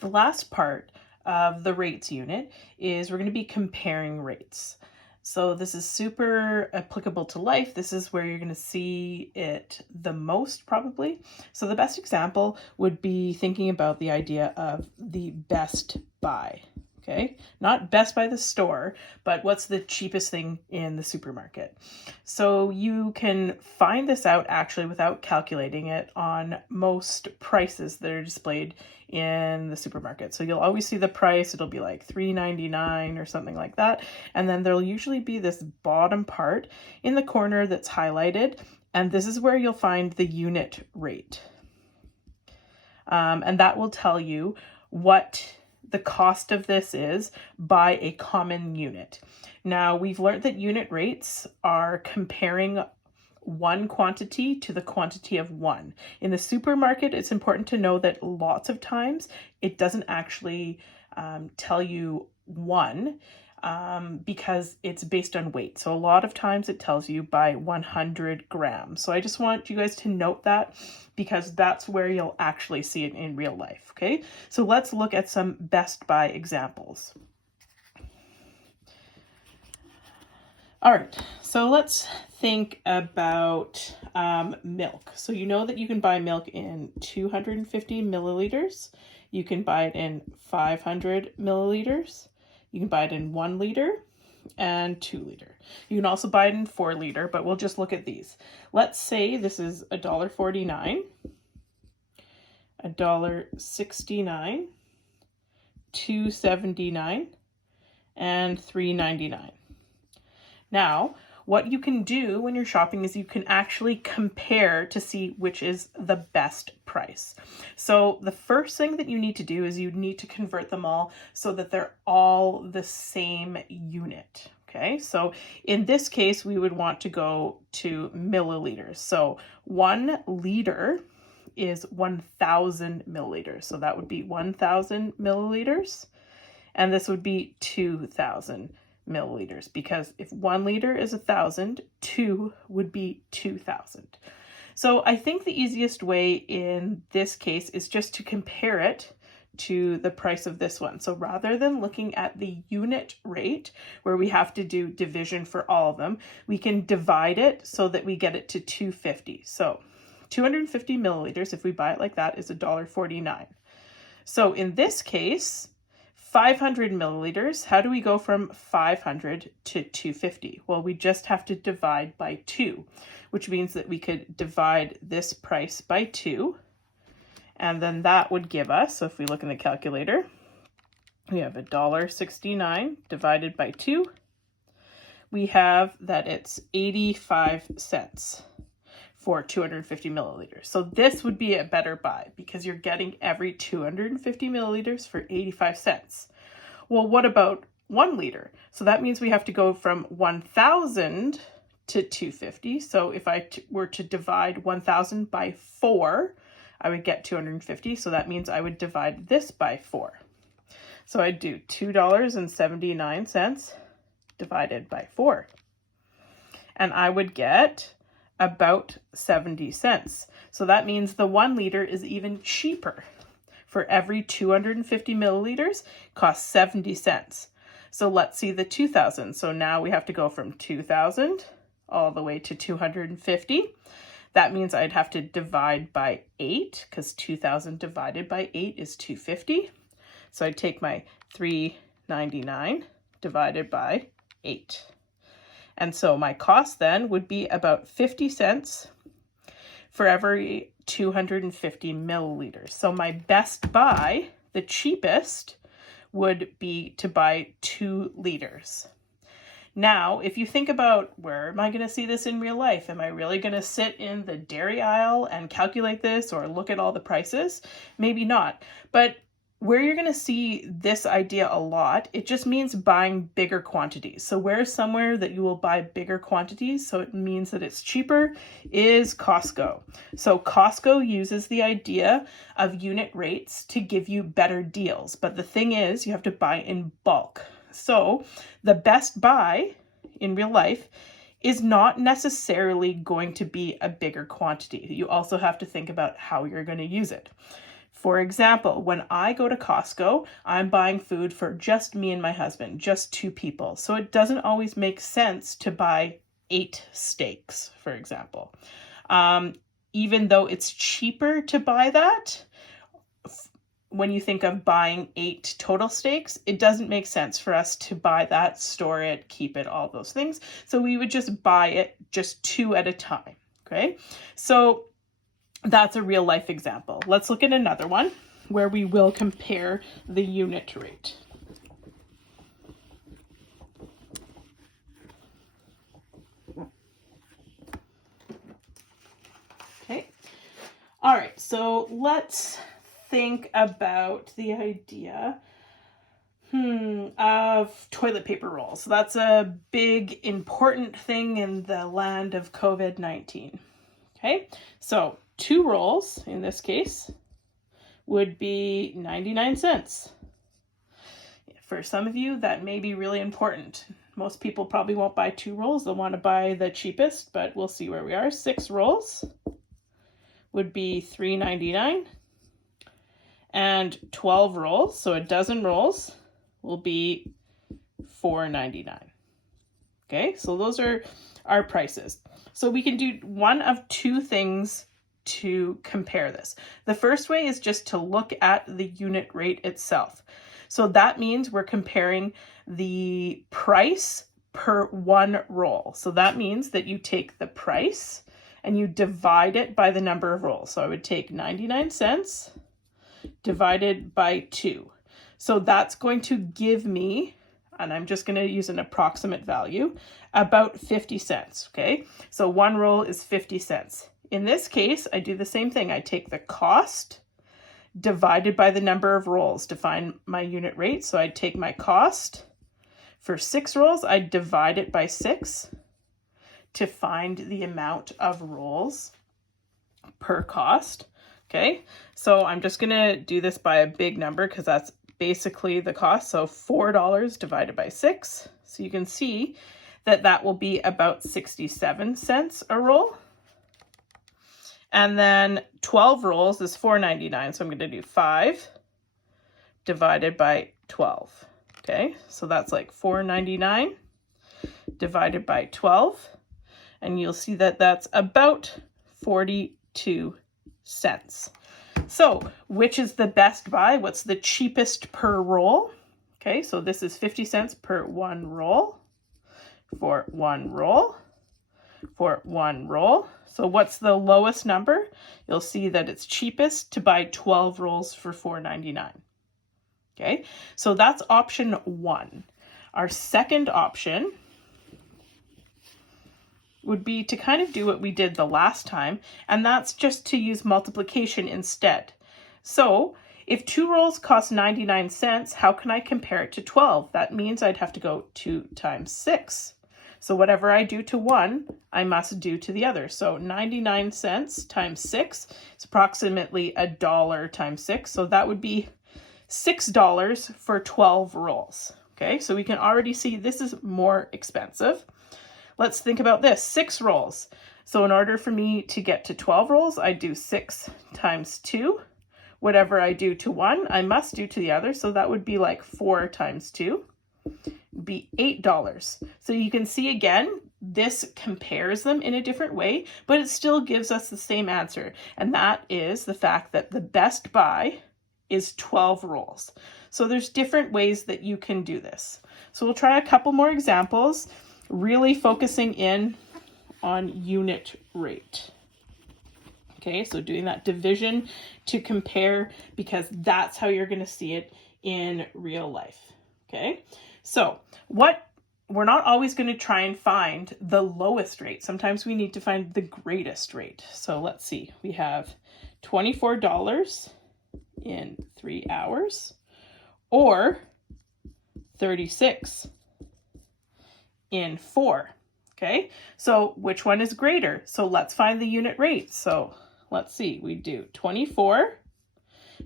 The last part of the rates unit is we're going to be comparing rates. So this is super applicable to life. This is where you're going to see it the most probably. So the best example would be thinking about the idea of the best buy. Okay, not best by the store, but what's the cheapest thing in the supermarket. So you can find this out actually without calculating it on most prices that are displayed in the supermarket. So you'll always see the price, it'll be like $3.99 or something like that. And then there'll usually be this bottom part in the corner that's highlighted. And this is where you'll find the unit rate. And that will tell you what the cost of this is by a common unit. Now, we've learned that unit rates are comparing one quantity to the quantity of one. In the supermarket, it's important to know that lots of times it doesn't actually tell you one because it's based on weight. So a lot of times it tells you by 100 grams. So I just want you guys to note that because that's where you'll actually see it in real life, okay? So let's look at some Best Buy examples. All right, so let's think about milk. So you know that you can buy milk in 250 milliliters. You can buy it in 500 milliliters. You can buy it in 1 liter and 2 liter. You can also buy it in 4 liter, but we'll just look at these. Let's say this is $1.49, $1.69, $2.79, and $3.99. Now, what you can do when you're shopping is you can actually compare to see which is the best price. So the first thing that you need to do is you need to convert them all so that they're all the same unit. Okay, so in this case, we would want to go to milliliters. So 1 liter is 1,000 milliliters. So that would be 1,000 milliliters. And this would be 2,000 milliliters, because if 1 liter is 1,000, 2 would be 2,000. So I think the easiest way in this case is just to compare it to the price of this one. So rather than looking at the unit rate where we have to do division for all of them, we can divide it so that we get it to 250. So 250 milliliters, if we buy it like that, is $1.49. So in this case, 500 milliliters, how do we go from 500 to 250? Well, we just have to divide by 2, which means that we could divide this price by 2, and then that would give us, so if we look in the calculator, we have $1.69 divided by 2. We have that it's 85 cents for 250 milliliters. So this would be a better buy because you're getting every 250 milliliters for 85 cents. Well, what about 1 liter? So that means we have to go from 1,000 to 250. So if I were to divide 1,000 by 4, I would get 250. So that means I would divide this by 4. So I'd do $2.79 divided by 4. And I would get about 70 cents. So that means the 1 liter is even cheaper. For every 250 milliliters, costs 70 cents. So let's see the 2,000. So now we have to go from 2,000 all the way to 250. That means I'd have to divide by 8 because 2,000 divided by 8 is 250. So I'd take my $3.99 divided by 8. And so my cost then would be about 50 cents for every 250 milliliters. So my best buy, the cheapest, would be to buy 2 liters. Now, if you think about where am I going to see this in real life? Am I really going to sit in the dairy aisle and calculate this or look at all the prices? Maybe not. But where you're going to see this idea a lot, it just means buying bigger quantities. So where's somewhere that you will buy bigger quantities, so it means that it's cheaper, is Costco. So Costco uses the idea of unit rates to give you better deals. But the thing is, you have to buy in bulk. So the best buy in real life is not necessarily going to be a bigger quantity. You also have to think about how you're going to use it. For example, when I go to Costco, I'm buying food for just me and my husband, just 2 people. So it doesn't always make sense to buy 8 steaks, for example. Even though it's cheaper to buy that, when you think of buying 8 total steaks, it doesn't make sense for us to buy that, store it, keep it, all those things. So we would just buy it just 2 at a time, okay? So that's a real life example. Let's look at another one where we will compare the unit rate. Okay. All right, so let's think about the idea of toilet paper rolls. So that's a big, important thing in the land of COVID-19. Okay, so 2 rolls, in this case, would be 99 cents. For some of you, that may be really important. Most people probably won't buy 2 rolls. They'll want to buy the cheapest, but we'll see where we are. 6 rolls would be $3.99. And 12 rolls, so a dozen rolls, will be $4.99. Okay, so those are our prices. So we can do one of 2 things to compare this. The first way is just to look at the unit rate itself. So that means we're comparing the price per 1 roll. So that means that you take the price and you divide it by the number of rolls. So I would take 99 cents divided by 2. So that's going to give me, and I'm just going to use an approximate value, about 50 cents, okay? So 1 roll is 50 cents. In this case, I do the same thing. I take the cost divided by the number of rolls to find my unit rate. So I'd take my cost for 6 rolls, I'd divide it by 6 to find the amount of rolls per cost. Okay, so I'm just going to do this by a big number because that's basically the cost. So $4 divided by 6. So you can see that that will be about 67 cents a roll. And then 12 rolls is $4.99. So I'm going to do 5 divided by 12. Okay, so that's like $4.99 divided by 12. And you'll see that that's about 42 cents. So which is the best buy? What's the cheapest per roll? Okay, so this is 50 cents per 1 roll for 1 roll for 1 roll. So what's the lowest number? You'll see that it's cheapest to buy 12 rolls for $4.99. Okay, so that's option 1. Our second option would be to kind of do what we did the last time, and that's just to use multiplication instead. So if 2 rolls cost 99 cents, how can I compare it to 12? That means I'd have to go 2 times 6. So whatever I do to one, I must do to the other. So 99 cents times 6 is approximately $1 times 6. So that would be $6 for 12 rolls. Okay, so we can already see this is more expensive. Let's think about this, 6 rolls. So in order for me to get to 12 rolls, I do 6 times 2. Whatever I do to one, I must do to the other. So that would be like 4 times 2, be $8. So you can see again, this compares them in a different way, but it still gives us the same answer. And that is the fact that the best buy is 12 rolls. So there's different ways that you can do this. So we'll try a couple more examples, really focusing in on unit rate. Okay, so doing that division to compare, because that's how you're going to see it in real life. Okay, so we're not always going to try and find the lowest rate. Sometimes we need to find the greatest rate. So let's see, we have $24 in 3 hours, or 36 in 4. Okay, so which one is greater? So let's find the unit rate. So let's see, we do 24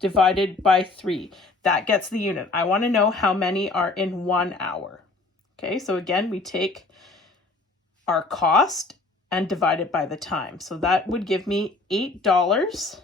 divided by 3. That gets the unit. I want to know how many are in 1 hour. Okay, so again, we take our cost and divide it by the time. So that would give me $8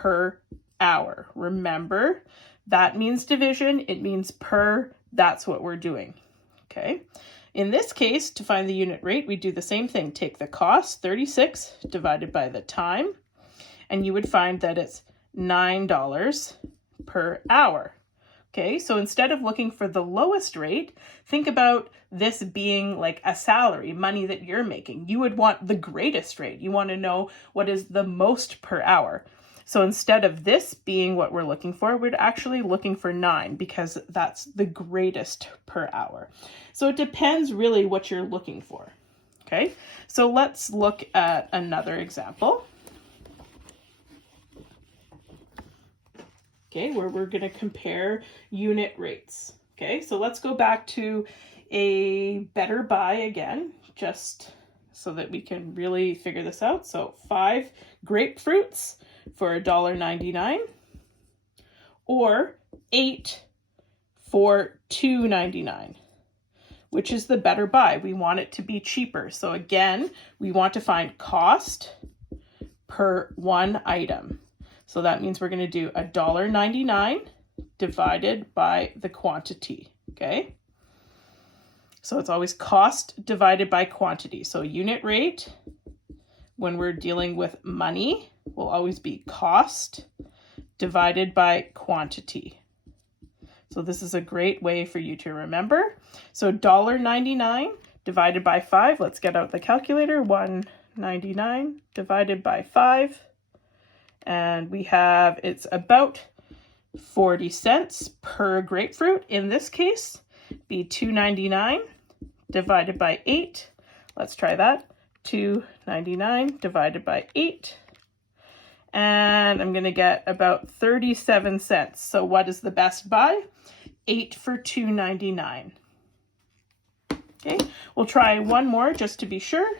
per hour. Remember, that means division, it means per, that's what we're doing, okay? In this case, to find the unit rate, we do the same thing. Take the cost, 36, divided by the time, and you would find that it's $9 per hour. Okay, so instead of looking for the lowest rate, think about this being like a salary, money that you're making. You would want the greatest rate. You want to know what is the most per hour. So instead of this being what we're looking for, we're actually looking for 9 because that's the greatest per hour. So it depends really what you're looking for. Okay, so let's look at another example. Okay, where we're going to compare unit rates. Okay, so let's go back to a better buy again, just so that we can really figure this out. So 5 grapefruits for $1.99 or 8 for $2.99. Which is the better buy? We want it to be cheaper. So again, we want to find cost per one item. So that means we're going to do $1.99 divided by the quantity, okay? So it's always cost divided by quantity. So unit rate, when we're dealing with money, will always be cost divided by quantity. So this is a great way for you to remember. So $1.99 divided by 5. Let's get out the calculator. $1.99 divided by 5. And we have, it's about 40 cents per grapefruit. In this case, be $2.99 divided by 8. Let's try that. $2.99 divided by 8. And I'm going to get about 37 cents. So what is the best buy? 8 for $2.99. Okay, we'll try one more just to be sure.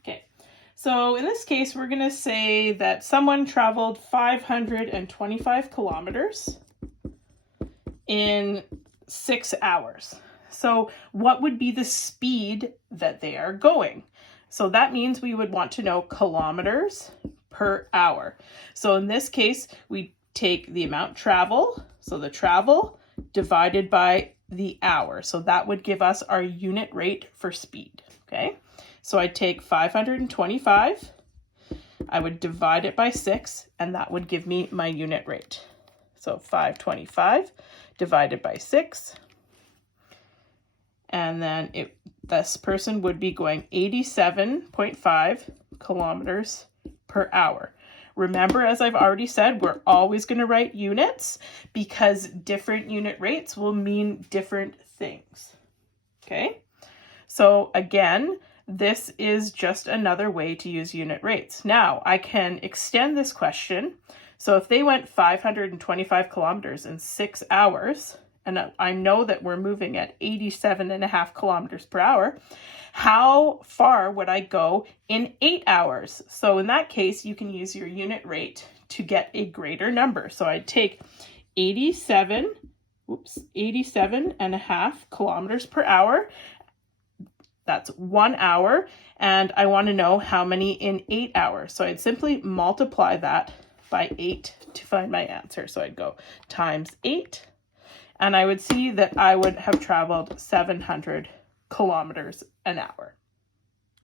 Okay, so in this case, we're going to say that someone traveled 525 kilometers in 6 hours. So what would be the speed that they are going? So that means we would want to know kilometers per hour. So in this case, we take the amount travel, so the travel divided by the hour. So that would give us our unit rate for speed, okay? So I'd take 525, I would divide it by 6, and that would give me my unit rate. So 525 divided by 6, and then this person would be going 87.5 kilometers per hour. Remember, as I've already said, we're always going to write units because different unit rates will mean different things. Okay, so again, this is just another way to use unit rates. Now, I can extend this question. So if they went 525 kilometers in 6 hours, and I know that we're moving at 87.5 kilometers per hour, how far would I go in 8 hours? So in that case, you can use your unit rate to get a greater number. So I'd take 87.5 kilometers per hour. That's 1 hour. And I want to know how many in 8 hours. So I'd simply multiply that by 8 to find my answer. So I'd go times 8. And I would see that I would have traveled 700 kilometers an hour.